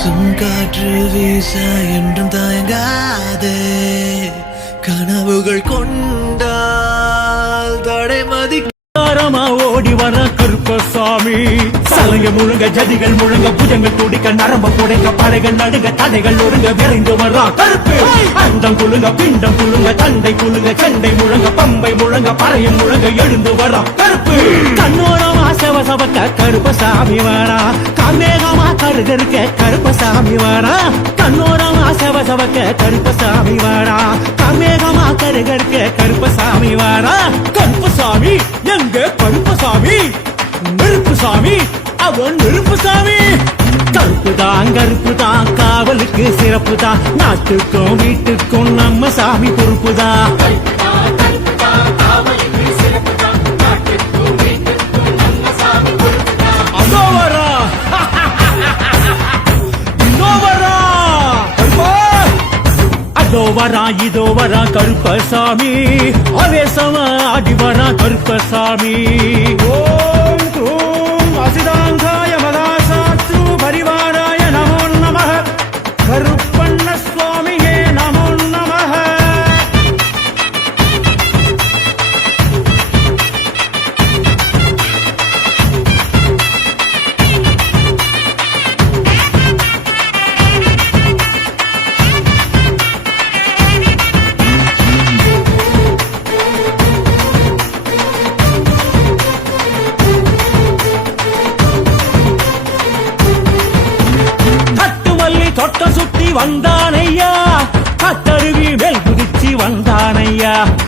காற்று வீச என்றும் தயங்காதே கனவுகள் கொண்டால் தடை மதிக்காரமா ஓடி வர கருப்பசாமி சலங்க முழுங்க ஜதிகள் முழுங்க புஜங்கள் துடிக்க நரம்ப புடைக்க படைகள் நடுங்க தடைகள் ஒருங்க விரைந்து வர்றா கருப்பு அண்டம் குழுங்க பிண்டம் குழுங்க தண்டை குழுங்க சண்டை முழங்க பம்பை முழங்க பறையும் முழங்க எழுந்து வர்றா கருப்பு கண்ணோரமா செவசவக்க கருப்பசாமி வாரா காமேகமா கருகருக்க கருப்பசாமி வாரா கண்ணோரமா செவசவக்க கருப்பசாமி வாரா காமேகமா கருகருக்க கருப்பசாமி வாரா கருப்பசாமி எங்க கருப்பசாமி நெருப்புசாமி அவன் நெருப்புசாமி கருப்புதான் காவலுக்கு சிறப்புதான் நாட்டுக்கும் வீட்டுக்கும் நம்ம சாமி பொறுப்புதான் அதோ வரா அதோ வரா இதோ வரா கருப்பசாமி அவேசமா ஆடி வரா கருப்பசாமி ஓம் தூம் அசிதாங்காய மகாசாத்து பரிவாராய நமோ நமः கருப்பண்ண சுவாமியே நமோ நமः தொட்ட சுத்தி வந்தானையா கட்டருவி மேல் குதிச்சு வந்தானையா